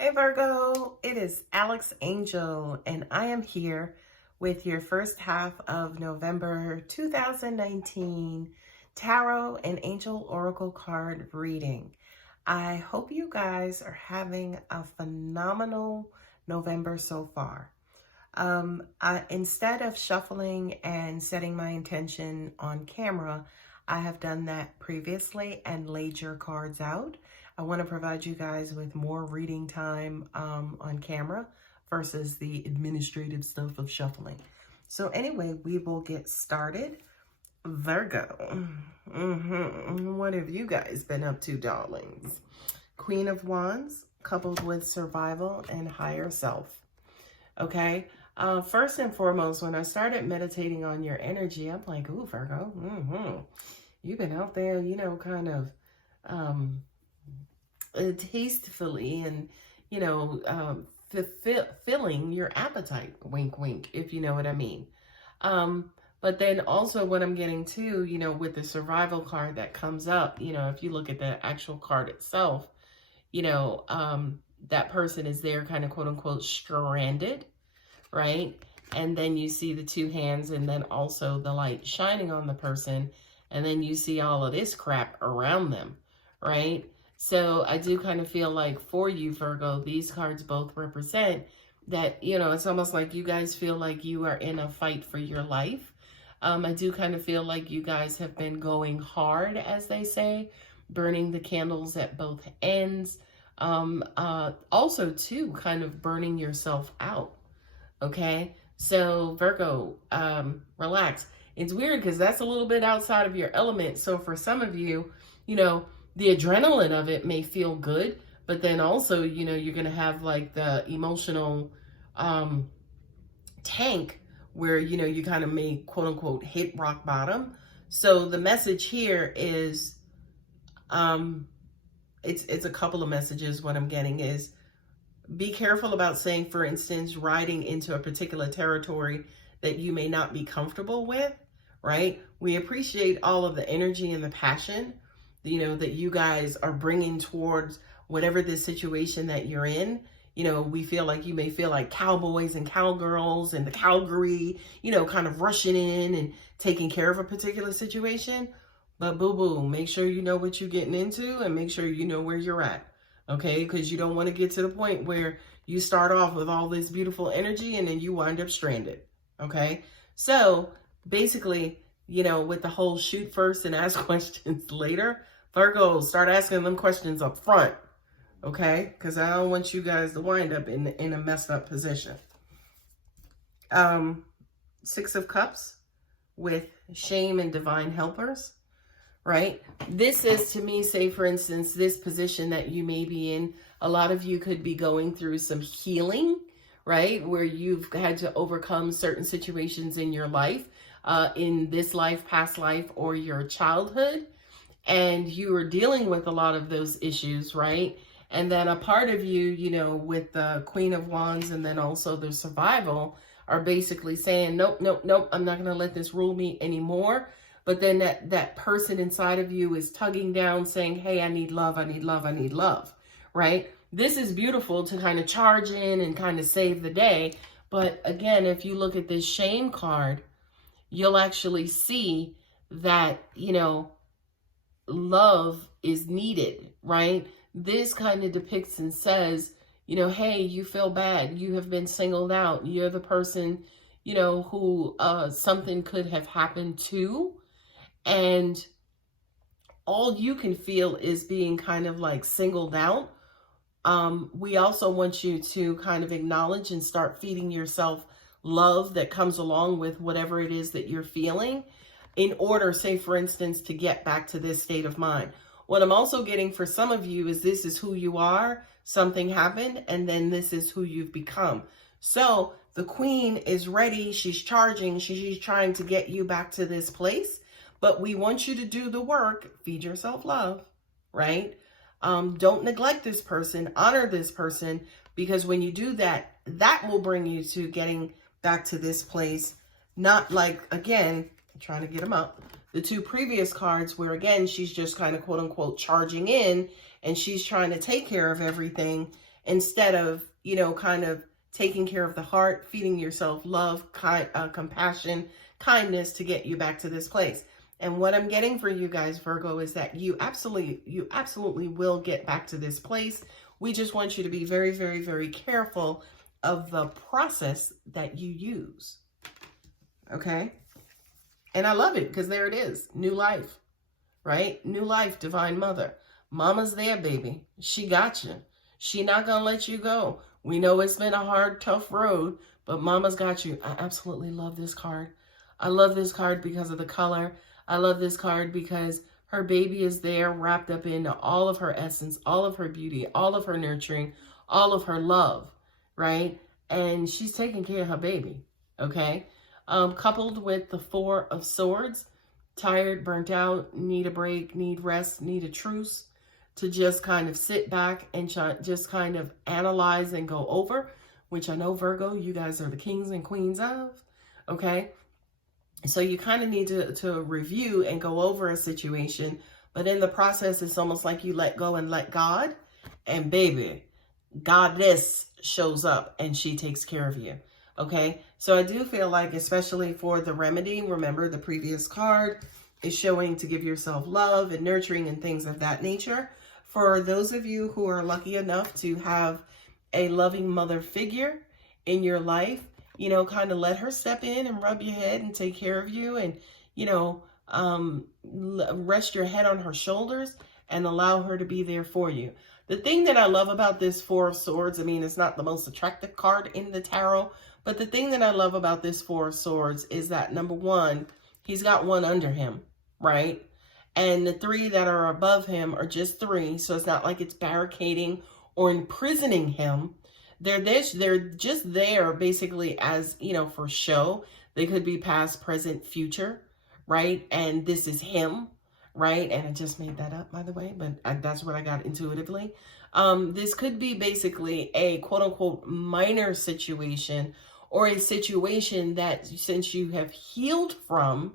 Hey Virgo, it is Alex Angel, and I am here with your first half of November 2019 Tarot and Angel Oracle card reading. I hope you guys are having a phenomenal November so far. Instead of shuffling and setting my intention on camera, I have done that previously and laid your cards out. I want to provide you guys with more reading time on camera versus the administrative stuff of shuffling. So anyway, we will get started. Virgo, what have you guys been up to, darlings? Queen of Wands, coupled with survival and higher self. Okay. First and foremost, when I started meditating on your energy, I'm like, ooh, Virgo, you've been out there, kind of tastefully and, fulfilling your appetite, wink, wink, if you know what I mean. But then also what I'm getting to, with the survival card that comes up, if you look at the actual card itself, that person is there kind of quote unquote stranded, right? And then you see the two hands and then also the light shining on the person. And then you see all of this crap around them, right? So I do kind of feel like for you, Virgo, these cards both represent that, it's almost like you guys feel like you are in a fight for your life. I do kind of feel like you guys have been going hard, as they say, burning the candles at both ends. Also, too, kind of burning yourself out. Okay, so Virgo, relax. It's weird because that's a little bit outside of your element. So for some of you, the adrenaline of it may feel good, but then also, you're going to have like the emotional tank where, you kind of may quote unquote hit rock bottom. So the message here is, it's a couple of messages. What I'm getting is, be careful about saying, for instance, riding into a particular territory that you may not be comfortable with, right? We appreciate all of the energy and the passion, that you guys are bringing towards whatever this situation that you're in. We feel like you may feel like cowboys and cowgirls and the Calgary, kind of rushing in and taking care of a particular situation. But boo-boo, make sure you know what you're getting into and make sure you know where you're at. Okay, because you don't want to get to the point where you start off with all this beautiful energy and then you wind up stranded. Okay, so basically, with the whole shoot first and ask questions later, Virgo, start asking them questions up front. Okay, because I don't want you guys to wind up in a messed up position. Six of Cups with shame and divine helpers. Right? This is, to me, say, for instance, this position that you may be in, a lot of you could be going through some healing, right? Where you've had to overcome certain situations in your life, in this life, past life, or your childhood. And you are dealing with a lot of those issues, right? And then a part of you, with the Queen of Wands and then also the survival are basically saying, nope, nope, nope, I'm not going to let this rule me anymore. But then that person inside of you is tugging down saying, hey, I need love, I need love, I need love, right? This is beautiful to kind of charge in and kind of save the day. But again, if you look at this shame card, you'll actually see that, love is needed, right? This kind of depicts and says, hey, you feel bad. You have been singled out. You're the person, who something could have happened to. And all you can feel is being kind of like singled out. We also want you to kind of acknowledge and start feeding yourself love that comes along with whatever it is that you're feeling in order, say, for instance, to get back to this state of mind. What I'm also getting for some of you is this is who you are, something happened, and then this is who you've become. So the Queen is ready. She's charging. She's trying to get you back to this place. But we want you to do the work, feed yourself love, right? Don't neglect this person, honor this person, because when you do that, that will bring you to getting back to this place. Not like, again, I'm trying to get them up, the two previous cards where, again, she's just kind of quote unquote charging in and she's trying to take care of everything. instead of, you know, kind of taking care of the heart, feeding yourself love, compassion, kindness to get you back to this place. And what I'm getting for you guys, Virgo, is that you absolutely will get back to this place. We just want you to be very, very, very careful of the process that you use. Okay? And I love it because there it is. New life, right? New life, divine mother. Mama's there, baby. She got you. She not going to let you go. We know it's been a hard, tough road, but mama's got you. I absolutely love this card. I love this card because of the color. I love this card because her baby is there wrapped up in all of her essence, all of her beauty, all of her nurturing, all of her love, right? And she's taking care of her baby, okay? Coupled with the Four of Swords, tired, burnt out, need a break, need rest, need a truce to just kind of sit back and just kind of analyze and go over, which I know, Virgo, you guys are the kings and queens of, okay? So you kind of need to review and go over a situation, but in the process, it's almost like you let go and let God, and baby, Goddess shows up and she takes care of you. Okay, so I do feel like, especially for the remedy, remember the previous card is showing to give yourself love and nurturing and things of that nature. For those of you who are lucky enough to have a loving mother figure in your life, you know, kind of let her step in and rub your head and take care of you and, you know, rest your head on her shoulders and allow her to be there for you. The thing that I love about this Four of Swords, I mean, it's not the most attractive card in the tarot, but the thing that I love about this Four of Swords is that, number one, he's got one under him, right? And the three that are above him are just three, so it's not like it's barricading or imprisoning him. They're just there basically as, you know, for show. They could be past, present, future, right? And this is him, right? And I just made that up, by the way, but that's what I got intuitively. This could be basically a quote-unquote minor situation, or a situation that since you have healed from,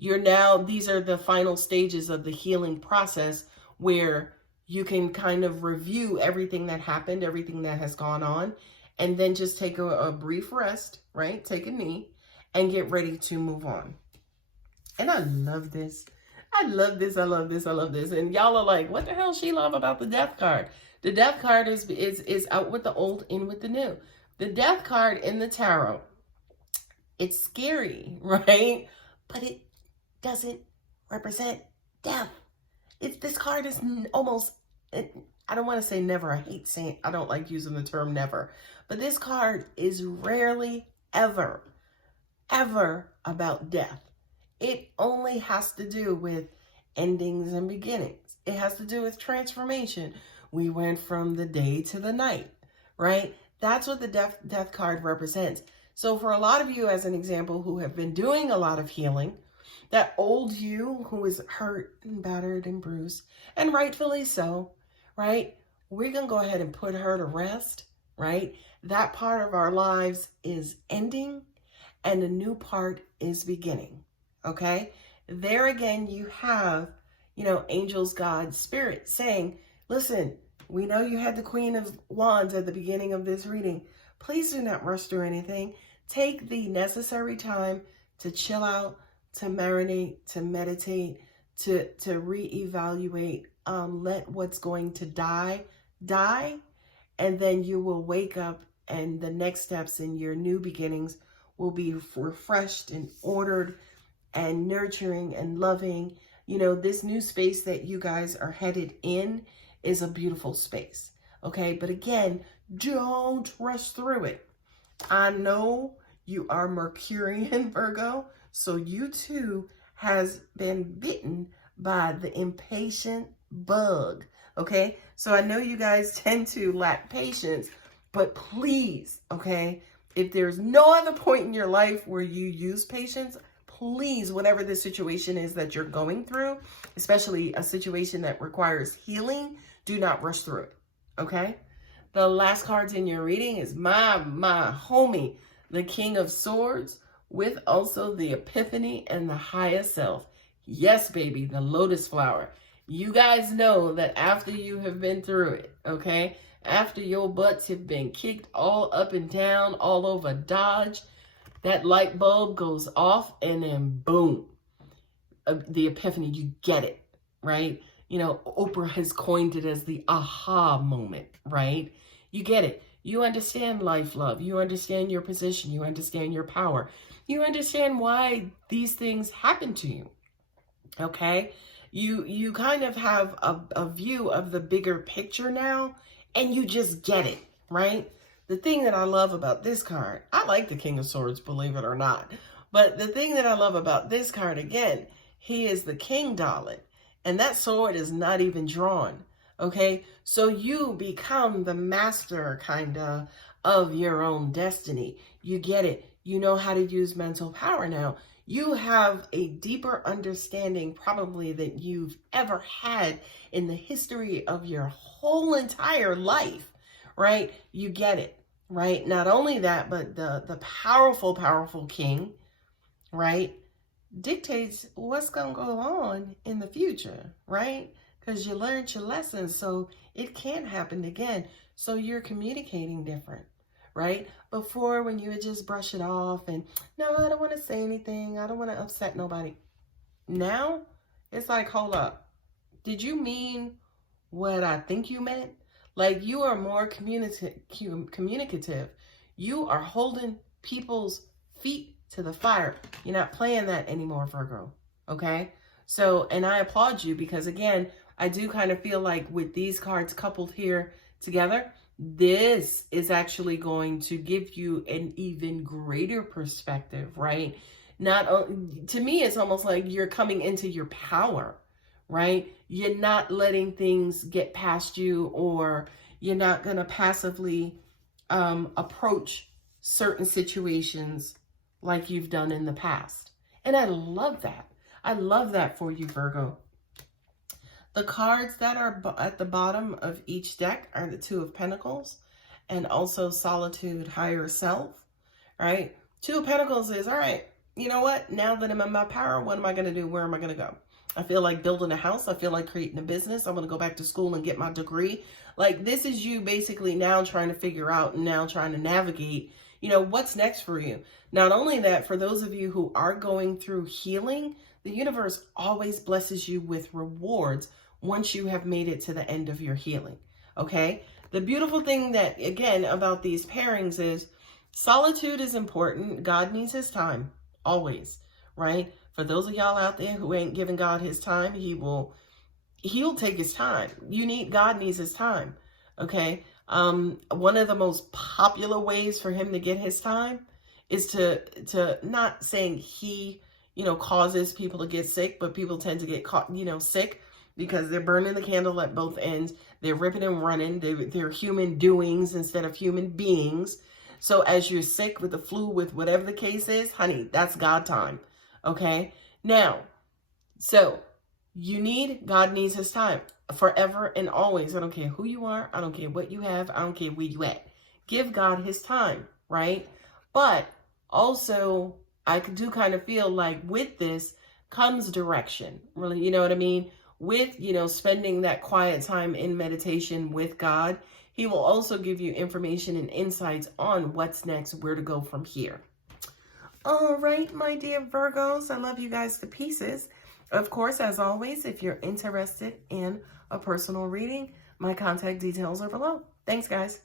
these are the final stages of the healing process where you can kind of review everything that happened, everything that has gone on, and then just take a brief rest, right? Take a knee and get ready to move on. And I love this. I love this. I love this. I love this. And y'all are like, what the hell she love about the Death card? The Death card is out with the old, in with the new. The Death card in the tarot, it's scary, right? But it doesn't represent death. This card is almost, I don't want to say never. I don't like using the term never. But this card is rarely, ever about death. It only has to do with endings and beginnings. It has to do with transformation. We went from the day to the night, right? That's what the death card represents. So for a lot of you, as an example, who have been doing a lot of healing, that old you who is hurt and battered and bruised, and rightfully so, right? We're going to go ahead and put her to rest, right? That part of our lives is ending and a new part is beginning, okay? There again, you have, you know, angels, God, spirit saying, listen, we know you had the Queen of Wands at the beginning of this reading. Please do not rush through anything. Take the necessary time to chill out, to marinate, to meditate, to reevaluate. Let what's going to die, and then you will wake up and the next steps in your new beginnings will be refreshed and ordered and nurturing and loving. You know, this new space that you guys are headed in is a beautiful space, okay? But again, don't rush through it. I know you are Mercurian, Virgo, so you too has been bitten by the impatient bug, okay? So I know you guys tend to lack patience, but please, okay, if there's no other point in your life where you use patience, please, whatever the situation is that you're going through, especially a situation that requires healing, do not rush through it, okay? The last cards in your reading is my homie, the King of Swords, with also the Epiphany and the Highest Self. Yes, baby, the Lotus Flower. You guys know that after you have been through it, okay, after your butts have been kicked all up and down, all over Dodge, that light bulb goes off and then boom, the epiphany, you get it, right? You know, Oprah has coined it as the aha moment, right? You get it. You understand life, love. You understand your position. You understand your power. You understand why these things happen to you, okay? You kind of have a view of the bigger picture now, and you just get it, right? The thing that I love about this card, I like the King of Swords, believe it or not. But the thing that I love about this card, again, he is the king, darling. And that sword is not even drawn, okay? So you become the master, kind of your own destiny. You get it. You know how to use mental power now. You have a deeper understanding probably than you've ever had in the history of your whole entire life, right? You get it, right? Not only that, but the powerful, powerful king, right, dictates what's going to go on in the future, right? Because you learned your lessons, so it can't happen again. So you're communicating different, right? Before, when you would just brush it off and, no, I don't want to say anything. I don't want to upset nobody. Now, it's like, hold up. Did you mean what I think you meant? Like, you are more communicative. You are holding people's feet to the fire. You're not playing that anymore, Virgo, okay? So, and I applaud you because, again, I do kind of feel like with these cards coupled here together, this is actually going to give you an even greater perspective, right? To me, it's almost like you're coming into your power, right? You're not letting things get past you, or you're not going to passively approach certain situations like you've done in the past. And I love that. I love that for you, Virgo. The cards that are at the bottom of each deck are the Two of Pentacles and also Solitude, Higher Self, right? Two of Pentacles is, all right, you know what? Now that I'm in my power, what am I going to do? Where am I going to go? I feel like building a house. I feel like creating a business. I'm going to go back to school and get my degree. Like, this is you basically now trying to figure out and now trying to navigate, you know, what's next for you. Not only that, for those of you who are going through healing, the universe always blesses you with rewards once you have made it to the end of your healing, okay? The beautiful thing that, again, about these pairings is solitude is important. God needs his time, always, right? For those of y'all out there who ain't giving God his time, he'll take his time. God needs his time, okay? One of the most popular ways for him to get his time is to not saying he, you know, causes people to get sick, but people tend to get caught, you know, sick because they're burning the candle at both ends. They're ripping and running. They're human doings instead of human beings. So as you're sick with the flu, with whatever the case is, honey, that's God time. Okay? Now, so God needs his time forever and always. I don't care who you are. I don't care what you have. I don't care where you at. Give God his time, right? But also, I do kind of feel like with this comes direction. Really, you know what I mean? With, you know, spending that quiet time in meditation with God, he will also give you information and insights on what's next, where to go from here. All right, my dear Virgos, I love you guys to pieces. Of course, as always, if you're interested in a personal reading, my contact details are below. Thanks, guys.